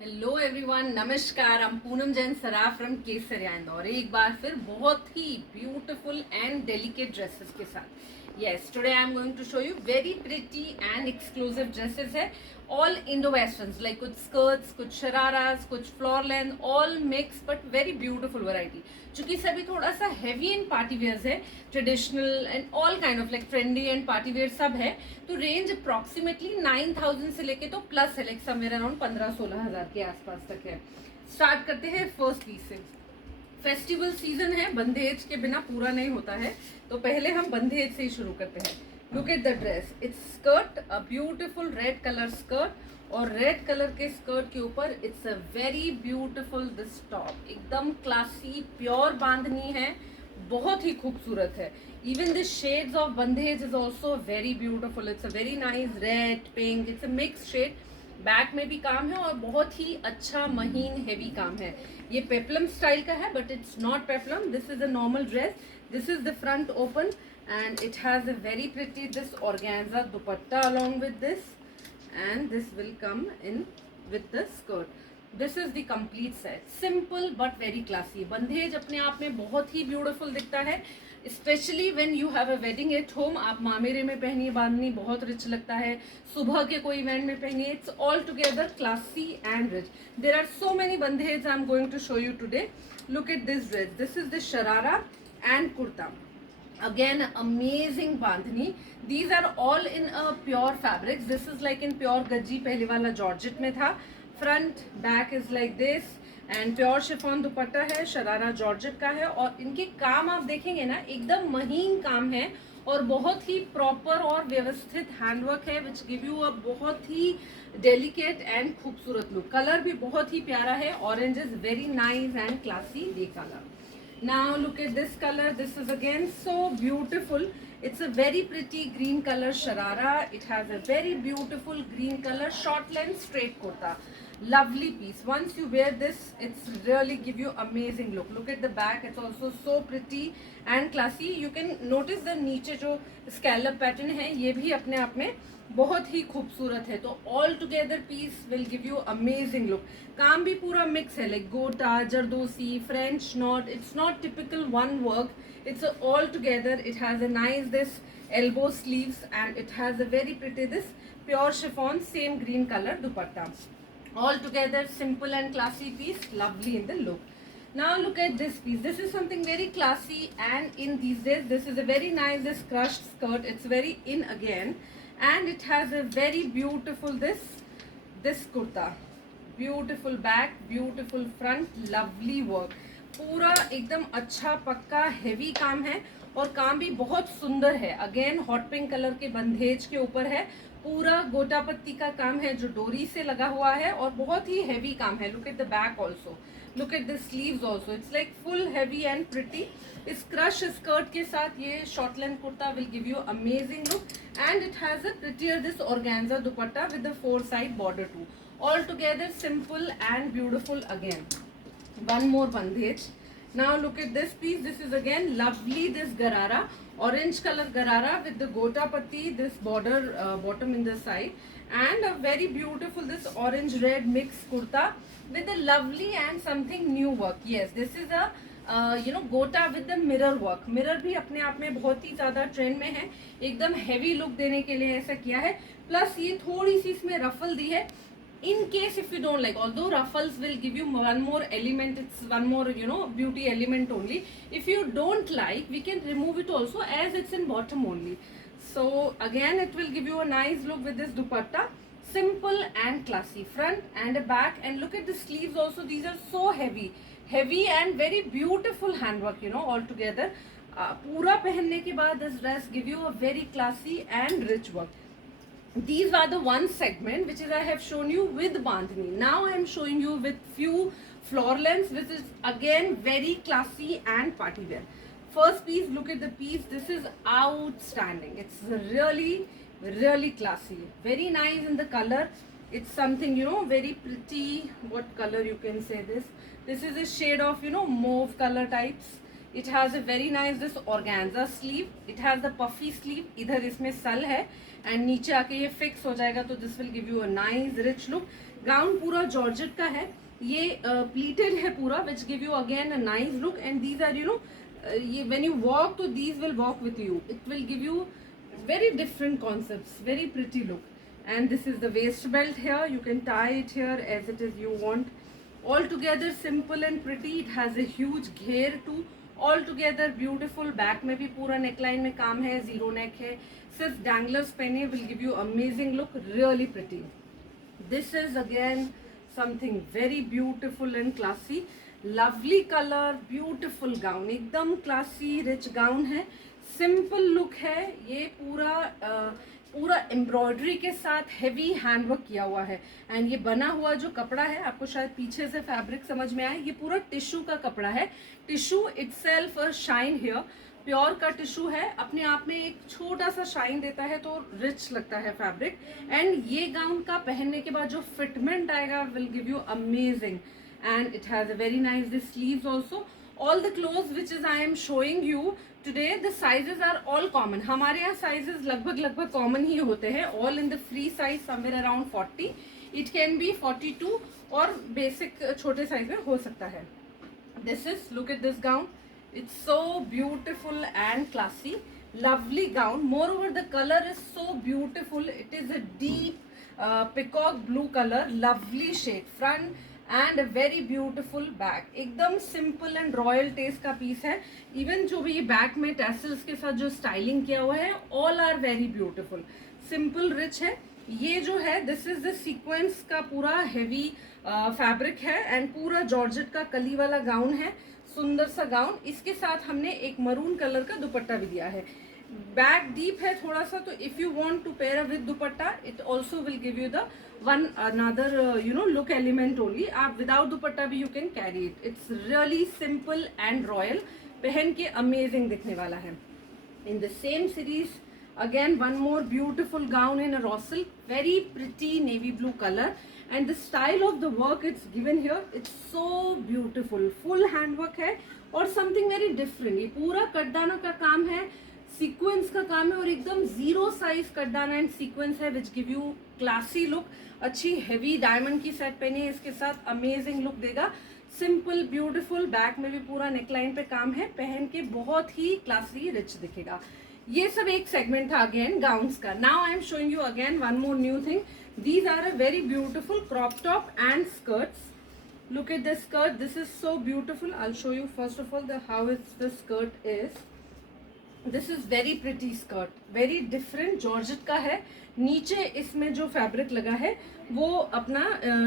Hello everyone, नमस्कार। हम Poonam Jain Saraf from Kesariya Indore, एक बार फिर बहुत ही ब्यूटीफुल एंड डेलिकेट ड्रेसेस के साथ। Yes, today I am going to show you very pretty and exclusive dresses है। ऑल इंडो वेस्टर्न्स, लाइक कुछ स्कर्ट्स, कुछ शरारास, कुछ floor length, all mix but very beautiful variety. चूंकि सभी थोड़ा सा हैवी एंड पार्टी वेयर्स है, traditional and all kind of like trendy and party wear सब है। तो रेंज अप्रॉक्सीमेटली 9000 से लेके तो प्लस है, लाइक समवेयर अराउंड 15-16 हजार के आसपास तक है। स्टार्ट करते हैं फर्स्ट पीस से। फेस्टिवल सीजन है, बंदेज के बिना पूरा नहीं होता है, तो पहले हम बंदेज से ही शुरू करते हैं। Look at the dress, it's skirt, a beautiful red colour skirt, और रेड कलर के स्कर्ट के ऊपर it's a very beautiful this top. एकदम क्लासी प्योर बांधनी है, बहुत ही खूबसूरत है। Even the shades of bandhej is also very beautiful. It's a very nice red pink, it's a mix shade. Back में भी काम है और बहुत ही अच्छा महीन हेवी काम है। ये पेप्लम स्टाइल का है but it's not peplum, this is a normal dress. This is the front open and it has a very pretty this organza dupatta along with this, and this will come in with the skirt. This is the complete set, simple but very classy. बंधेज अपने आप में बहुत ही beautiful दिखता है, specially when you have a wedding at home. आप मामेरे में पहनिए, बांधनी बहुत रिच लगता है, सुबह के कोई इवेंट में पहनिए, it's all together classy and rich. There are so many bandhej I am going to show you today. Look at this dress, this is the sharara and kurta. Again, amazing bandhani. These are all in a pure fabrics. This is like in pure gajji, पहले वाला georgette में था। Front back is like this and pure chiffon दुपट्टा है, sharara georgette का है। और इनके काम आप देखेंगे ना, एकदम महीन काम है और बहुत ही प्रॉपर और व्यवस्थित हैंडवर्क है, विच गिव यू अ बहुत ही डेलिकेट एंड खूबसूरत लुक। कलर भी बहुत ही प्यारा है, orange is very nice and classy, ये colour. Now look at this color. This is again so beautiful. It's a very pretty green color sharara. It has a very beautiful green color short length straight kurta. Lovely piece. Once you wear this, it's really give you amazing look. Look at the back. It's also so pretty and classy. You can notice the नीचे जो scallop pattern है, ये भी अपने आप में बहुत ही खूबसूरत है। तो all together piece will give you amazing look. काम भी पूरा मिक्स है, like gota, zardozi, French knot. It's not typical one work, it's all together. It has a nice this elbow sleeves and it has a very pretty this pure chiffon, same green color dupatta. All together simple and classy piece, lovely in the look. Now look at this piece. This is something very classy and in these days this is a very nice this crushed skirt. It's very in again and it has a very beautiful this kurta. Beautiful back, beautiful front, lovely work. पूरा एकदम अच्छा पक्का heavy काम है और काम भी बहुत सुंदर है। अगेन हॉट पिंक कलर के बंधेज के ऊपर है, पूरा गोटा पत्ती का काम है जो डोरी से लगा हुआ है और बहुत ही हेवी काम है। Look at the back also, look at the sleeves also, it's like full heavy and pretty. इस क्रश स्कर्ट के साथ ये short length kurta will give you amazing look and it has a prettier this organza dupatta with the 4 side border too. All together simple and beautiful. Again one more bandhej. Now look at this piece. This is again lovely this garara, orange color garara with the gota patti, this border bottom in the side, and a very beautiful this orange red mix kurta with a lovely and something new work. Yes, this is a गोटा with the mirror work. Mirror भी अपने आप में बहुत ही ज्यादा trend में है, एकदम हैवी लुक देने के लिए ऐसा किया है। प्लस ये थोड़ी सी इसमें रफल दी है, in case if you don't like, although ruffles will give you one more element, it's one more beauty element only. If you don't like, we can remove it also as it's in bottom only. So again it will give you a nice look with this dupatta, simple and classy, front and a back. And look at the sleeves also, these are so heavy and very beautiful handwork, all together. पूरा पहनने के बाद this dress give you a very classy and rich work. These are the one segment which is I have shown you with bandhani. Now I am showing you with few floor lengths, which is again very classy and party wear. First piece, look at the piece. This is outstanding. It's really classy, very nice in the color. It's something very pretty. What color you can say this? This is a shade of mauve color types. It has a very nice this organza sleeve, it has the puffy sleeve, इधर इसमें सल है and नीचे आके ये fix हो जाएगा, तो this will give you a nice rich look. Gown पूरा जॉर्जेट का है, ये प्लीटेड है पूरा, which give you again a nice look. And these are ये व्हेन यू वॉक, तो these will walk with you, it will give you very different concepts, very pretty look. And this is the waist belt here, you can tie it here as it is you want. All together simple and pretty, it has a huge घेर too, all together beautiful. Back में भी पूरा neckline में काम है, zero neck है, सिर्फ danglers पहने, will give you amazing look, really pretty. This is again something very beautiful and classy, lovely color, beautiful gown, एकदम classy rich gown है, सिंपल लुक है. ये पूरा एम्ब्रॉयडरी के साथ हेवी हैंडवर्क किया हुआ है. एंड ये बना हुआ जो कपड़ा है, आपको शायद पीछे से फैब्रिक समझ में आए, ये पूरा टिश्यू का कपड़ा है. Tissue itself shine here, pure का टिश्यू है, अपने आप में एक छोटा सा शाइन देता है, तो रिच लगता है फैब्रिक. एंड ये गाउन का पहनने के बाद जो फिटमेंट आएगा will give you amazing. And it has a very nice this sleeves also. All the clothes which is I am showing you today, the sizes are all common. हमारे यहाँ sizes लगभग common ही होते हैं, all in the free size somewhere around 40. It can be 42 और basic छोटे size में हो सकता है. This is, look at this gown. It's so beautiful and classy, lovely gown. Moreover, the color is so beautiful. It is a deep peacock blue color, lovely shade. Front and a very beautiful back, एकदम simple and royal test का piece है. Even जो भी ये back में tassels के साथ जो स्टाइलिंग किया हुआ है, all are very beautiful, simple rich है. ये जो है दिस इज द सीक्वेंस का पूरा हेवी फैब्रिक है एंड पूरा जॉर्जेट का कली वाला गाउन है, सुंदर सा गाउन. इसके साथ हमने एक मरून कलर का दुपट्टा भी दिया है. बैक डीप है थोड़ा सा, तो if you want to pair with dupatta, it also will give you the one another look element only. आप विदाउट दुपट्टा भी you can carry it. It's really simple and royal, पहन के अमेजिंग दिखने वाला है. In the same series again one more beautiful gown in a raw silk, very pretty navy blue color, and the style of the work it's given here, it's so beautiful, full hand work है और something very different. ये पूरा कटदाना का काम है, sequence का काम है और एकदम जीरो साइज कटदाना एंड सीक्वेंस है, विच गिव यू क्लासी लुक. अच्छी हेवी डायमंड की सेट पहनी है, इसके साथ अमेजिंग लुक देगा. सिंपल ब्यूटीफुल, बैक में भी पूरा नेकलाइन पे काम है, पहन के बहुत ही क्लासी रिच दिखेगा. ये सब एक सेगमेंट था अगेन गाउन्स का. Now I am showing you again one more new thing. These are a very beautiful crop top and skirts. Look at this skirt, this is so beautiful. I'll show you first of all how the skirt is. This is very pretty skirt, very different, georgette का है. नीचे इसमें जो fabric लगा है वो अपना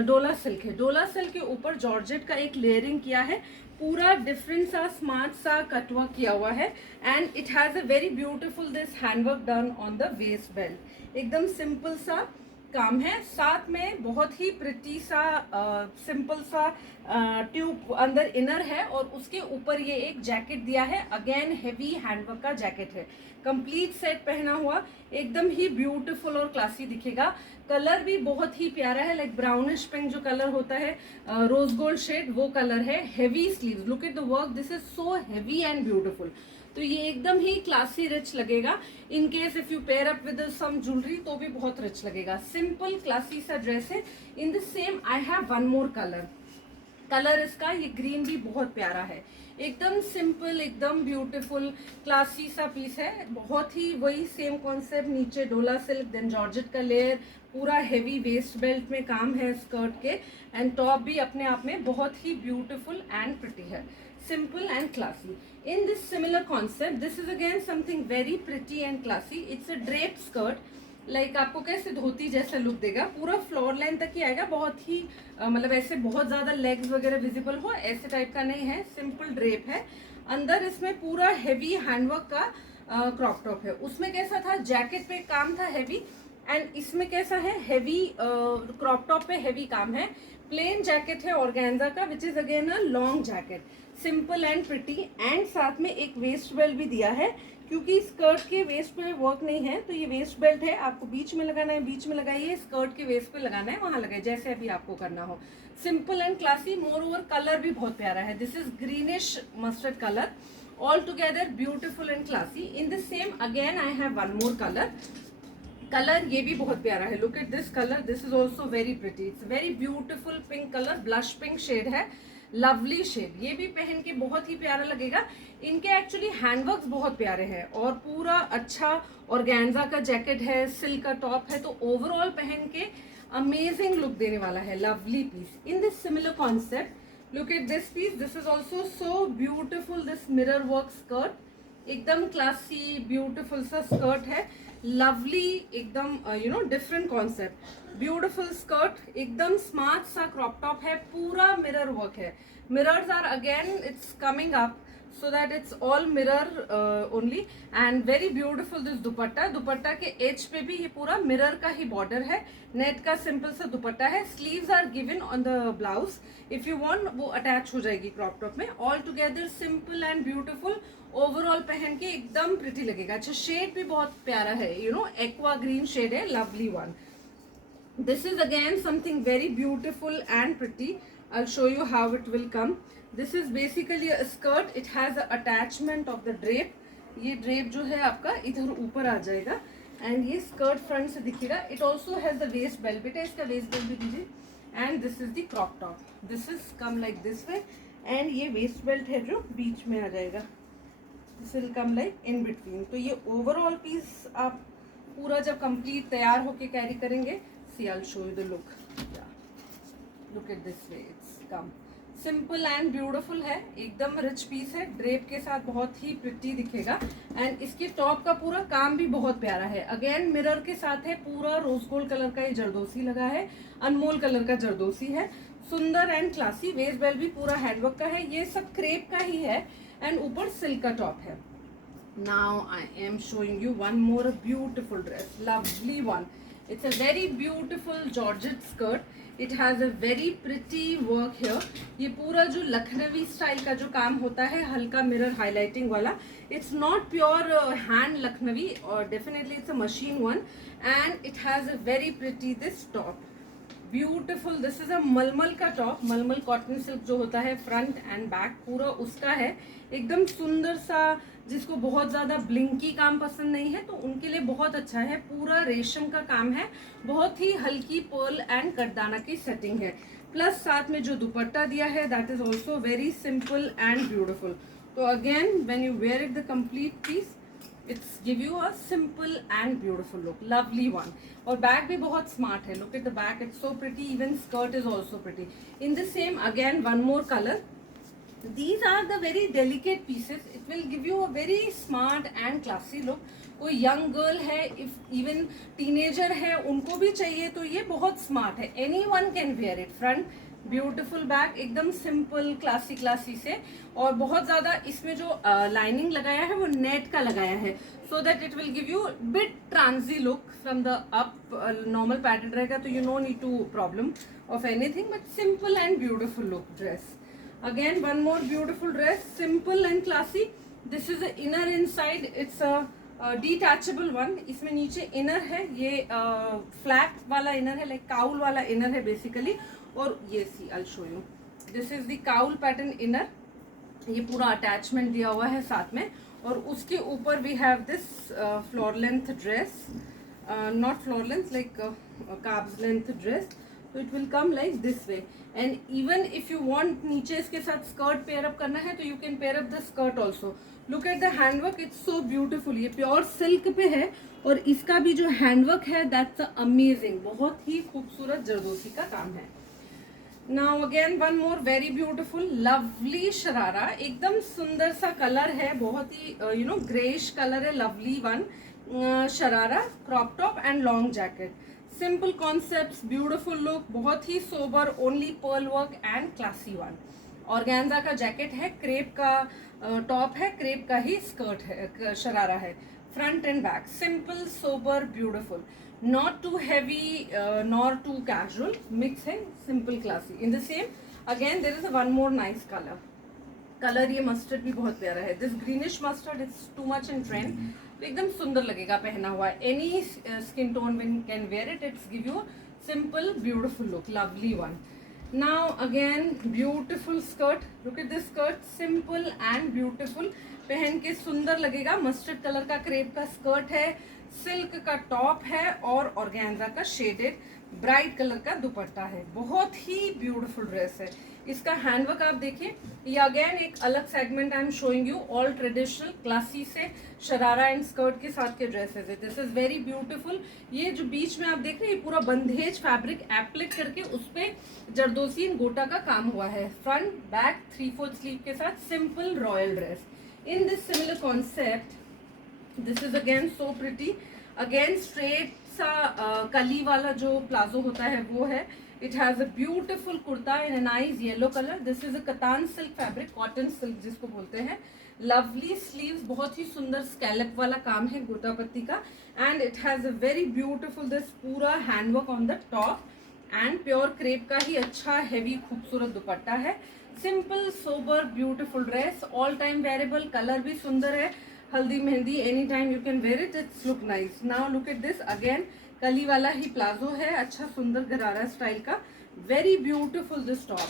डोला सिल्क है. डोला सिल्क के ऊपर जॉर्जेट का एक लेयरिंग किया है, पूरा डिफरेंट सा स्मार्ट सा कटवर्क किया हुआ है. And it has a very beautiful this handwork done on the waste belt. एकदम सिंपल सा काम है, साथ में बहुत ही प्रिटी सा सिंपल सा ट्यूब अंदर इनर है और उसके ऊपर ये एक जैकेट दिया है. अगेन हेवी हैंडवर्क का जैकेट है, कंप्लीट सेट पहना हुआ, एकदम ही ब्यूटीफुल और क्लासी दिखेगा. कलर भी बहुत ही प्यारा है, लाइक ब्राउनिश पिंक जो कलर होता है, रोज गोल्ड शेड वो कलर है. Heavy sleeves, look at the work, this is so heavy and beautiful. तो ये एकदम ही क्लासी रिच लगेगा. In case if you pair up with some jewellery तो भी बहुत रिच लगेगा. सिंपल क्लासी सा ड्रेस है. In the same I have one more colour इसका, ये ग्रीन भी बहुत प्यारा है, एकदम सिंपल, एकदम ब्यूटीफुल क्लासी सा पीस है. बहुत ही वही सेम कॉन्सेप्ट, नीचे डोला सिल्क, देन जॉर्जेट का लेयर, पूरा हेवी वेस्ट बेल्ट में काम है स्कर्ट के, एंड टॉप भी अपने आप में बहुत ही ब्यूटीफुल एंड प्रिटी है, simple and classy. In this similar concept, this is again something very pretty and classy. It's a draped skirt, like आपको कैसे धोती जैसा लुक देगा, पूरा फ्लोर लाइन तक ही आएगा, बहुत ही मतलब ऐसे बहुत ज़्यादा लेग्स वगैरह विजिबल हो ऐसे टाइप का नहीं है, सिंपल ड्रेप है. अंदर इसमें पूरा हेवी हैंडवर्क का क्रॉप टॉप है. उसमें कैसा था, जैकेट पे काम था हेवी, एंड इसमें कैसा है, हेवी क्रॉप टॉप पे हेवी काम है. प्लेन जैकेट है ऑर्गेन्जा का, which is again a long jacket, simple and pretty. And साथ में एक वेस्ट बेल्ट भी दिया है, क्योंकि स्कर्ट के वेस्ट पे वर्क नहीं है, तो ये वेस्ट बेल्ट है, आपको बीच में लगाना है बीच में लगाइए, स्कर्ट के वेस्ट पे लगाना है वहां लगाइए, जैसे अभी आपको करना हो. Simple and classy. Moreover colour भी बहुत प्यारा है, this is greenish mustard colour all together beautiful and classy. In the same again I have one more colour. Colour ये भी बहुत प्यारा है. Look at this colour. This is also very pretty. It's very beautiful pink colour. Blush pink shade है. Lovely shade. ये भी पहन के बहुत ही प्यारा लगेगा. इनके एक्चुअली हैंडवर्क्स बहुत प्यारे हैं और पूरा अच्छा ऑर्गेन्जा का जैकेट है, सिल्क का टॉप है, तो ओवरऑल पहन के अमेजिंग लुक देने वाला है. Lovely piece in this similar concept. Look at this piece. This is also so beautiful. This mirror work skirt. एकदम क्लासी ब्यूटिफुल सा स्कर्ट है. लवली एकदम डिफरेंट कॉन्सेप्ट. Beautiful skirt. एकदम स्मार्ट सा क्रॉप टॉप है. पूरा मिरर वर्क है. Mirrors are again it's coming up so that it's all mirror only and very beautiful. this dupatta के एज पे भी ये पूरा मिरर का ही बॉर्डर है. नेट का सिंपल सा दुपट्टा है. Sleeves are given on the blouse. If you want वो अटैच हो जाएगी क्रॉप टॉप में. All together simple and beautiful. Overall पहन के एकदम प्रिटी लगेगा. अच्छा शेड भी बहुत प्यारा है. एक्वा ग्रीन शेड है. Lovely one. This is again something very beautiful and pretty. I'll show you how it will come. This is basically a skirt. It has a attachment of the drape. ये drape जो है आपका इधर ऊपर आ जाएगा and ये skirt front से दिखेगा. It also has the waist belt. बेटा इसका waist belt भी दीजिए. And this is the crop top. This is come like this way and ये waist belt है जो बीच में आ जाएगा. This will come like in between. तो ये overall piece आप पूरा जब complete तैयार होके carry करेंगे. See, I'll show you the look. Yeah. Look at this way. It's come. Simple and beautiful है. एकदम रिच पीस है. ड्रेप के साथ बहुत ही प्रिटी दिखेगा. एंड इसके टॉप का पूरा काम भी बहुत प्यारा है. अगेन मिरर के साथ है. पूरा रोज गोल्ड कलर का ये जरदोसी लगा है. अनमोल कलर का जरदोसी है. सुंदर एंड क्लासी. वेस्ट बेल्ट भी पूरा हैंडवर्क का है. ये सब क्रेप का ही है एंड ऊपर सिल्क का टॉप है. Now I am showing you one more beautiful dress. Lovely one. It's a very beautiful georgette skirt. It has a very pretty work here. ये पूरा जो लखनवी स्टाइल का जो काम होता है हल्का मिरर हाईलाइटिंग वाला. It's not pure hand Lucknowi or definitely it's a machine one and it has a very pretty this top. Beautiful. This is a मलमल का टॉप. मलमल कॉटन सिल्क जो होता है फ्रंट एंड बैक पूरा उसका है. एकदम सुंदर सा. जिसको बहुत ज़्यादा ब्लिंकी काम पसंद नहीं है तो उनके लिए बहुत अच्छा है. पूरा रेशम का काम है. बहुत ही हल्की पर्ल एंड कटदाना की सेटिंग है. प्लस साथ में जो दुपट्टा दिया है that is also very simple and beautiful. तो again when you wear it the complete piece it's give you a simple and beautiful look. Lovely one. और बैग भी बहुत स्मार्ट है. Look at the back. It's so pretty. Even skirt is also pretty. In the same again one more colour. These are the very delicate pieces. It will give you a very smart and classy look. कोई young girl है, if even teenager है, उनको भी चाहिए तो ये बहुत smart है. Anyone can wear it. Front beautiful. Back एकदम सिंपल क्लासी क्लासी से. और बहुत ज़्यादा इसमें जो लाइनिंग लगाया है वो नेट का लगाया है so that it will give you bit trendy look from the up. Normal pattern रहेगा तो you no need to problem of anything but simple and beautiful look dress. Again one more beautiful dress. Simple and classy. This is the inner inside. It's a detachable one. इसमें नीचे inner है. ये flat वाला inner है, like cowl वाला inner है basically. और ये see I'll show you. This is the cowl pattern inner. ये पूरा attachment दिया हुआ है साथ में. और उसके ऊपर we have this floor length dress. Not floor length, like calves length dress. So it will come like this way. And even if you want नीचे इसके साथ स्कर्ट पेयर अप करना है तो you can pair up the skirt also. Look at the handwork. It's so beautiful. ये pure silk पे है और इसका भी जो हैंडवर्क है दैट्स अमेजिंग. बहुत ही खूबसूरत जरदोसी का काम है. Now again one more very beautiful lovely sharara. एकदम सुंदर सा कलर है. बहुत ही ग्रेइश कलर है. Lovely one sharara. Crop top and long jacket. Simple concepts. Beautiful look. बहुत ही sober. Only pearl work and classy one. Organza का जैकेट है. क्रेप का टॉप है. क्रेप का ही स्कर्ट है. शरारा है. Front and back. Simple sober beautiful. Not too heavy nor too casual. Mix है. Simple classy. In the same again there is one more nice colour. Colour ये mustard भी बहुत प्यारा है. This greenish mustard it's too much in trend. तो एकदम सुंदर लगेगा पहना हुआ. Any skin tone can wear it. It's give you simple beautiful look. Lovely one. Now again beautiful skirt. Look at this skirt, simple and beautiful. पहन के सुंदर लगेगा. मस्टर्ड कलर का क्रेप का स्कर्ट है, सिल्क का टॉप है और ऑर्गेन्जा का शेडेड ब्राइट कलर का दुपट्टा है. बहुत ही ब्यूटीफुल ड्रेस है. इसका हैंडवर्क आप देखिए, ये अगेन एक अलग segment. I am showing you all traditional classy से शरारा एंड स्कर्ट के साथ के ड्रेसेस है. This is very beautiful. ये जो बीच में आप देख रहे हैं, ये पूरा बंदेज फैब्रिक एप्लिक करके उस पे जरदोसी एंड गोटा का काम हुआ है. फ्रंट बैक 3/4 स्लीव के साथ simple royal dress in this similar concept. This is again so pretty. Again straight सा कली वाला जो प्लाजो होता है वो है. It has a beautiful kurta in a nice yellow color. This is a katan silk fabric, cotton silk जिसको बोलते हैं. Lovely sleeves, बहुत ही सुंदर scallop वाला काम है गोटा पत्ती का. And it has a very beautiful this पूरा handwork on the top. And pure crepe का ही अच्छा heavy खूबसूरत दुपट्टा है. Simple, sober, beautiful dress. All time wearable, color भी सुंदर है. हल्दी mehndi any time you can wear it. It's look nice. Now look at this. Again कली वाला ही प्लाजो है, अच्छा सुंदर गरारा स्टाइल का. Very beautiful this top.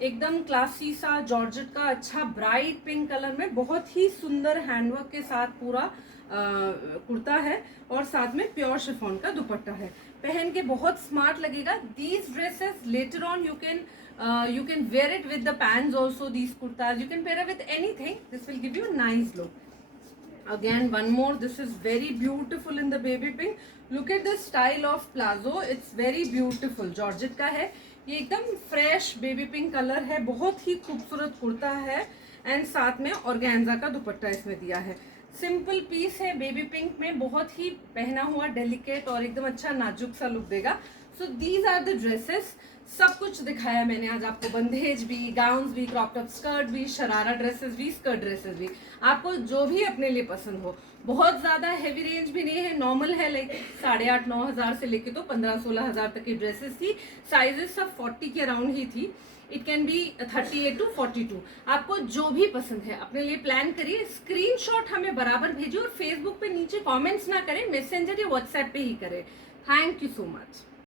एकदम क्लासी सा जॉर्जेट का अच्छा ब्राइट पिंक कलर में बहुत ही सुंदर हैंडवर्क के साथ पूरा कुर्ता है और साथ में प्योर शिफॉन का दुपट्टा है. पहन के बहुत स्मार्ट लगेगा. These dresses later on you can wear it with the pants also. These kurtas you can pair with anything. This will give you nice look. Again one more, this is very beautiful in the baby pink. Look at this style of plazo, it's very beautiful. Georgette का है ये, एकदम fresh baby pink color है. बहुत ही खूबसूरत कुर्ता है and साथ में ऑर्गेन्जा का दुपट्टा इसमें दिया है. सिंपल पीस है बेबी पिंक में, बहुत ही पहना हुआ डेलिकेट और एकदम अच्छा नाजुक सा लुक देगा. So these are the dresses. सब कुछ दिखाया मैंने आज आपको. बंदेज भी, गाउन्स भी, क्रॉप टॉप स्कर्ट भी, शरारा ड्रेसेस भी, स्कर्ट ड्रेसेस भी. आपको जो भी अपने लिए पसंद हो. बहुत ज्यादा हैवी रेंज भी नहीं है, नॉर्मल है. लाइक 8,500-9 हज़ार से लेके तो 15-16 हज़ार तक की ड्रेसेस थी. साइजेस सब 40 के अराउंड ही थी. It can be 38 to 42. आपको जो भी पसंद है अपने लिए प्लान करिए. स्क्रीनशॉट हमें बराबर भेजिए और फेसबुक पे नीचे कमेंट्स ना करें, मैसेंजर या व्हाट्सएप पे ही करें. Thank you so much.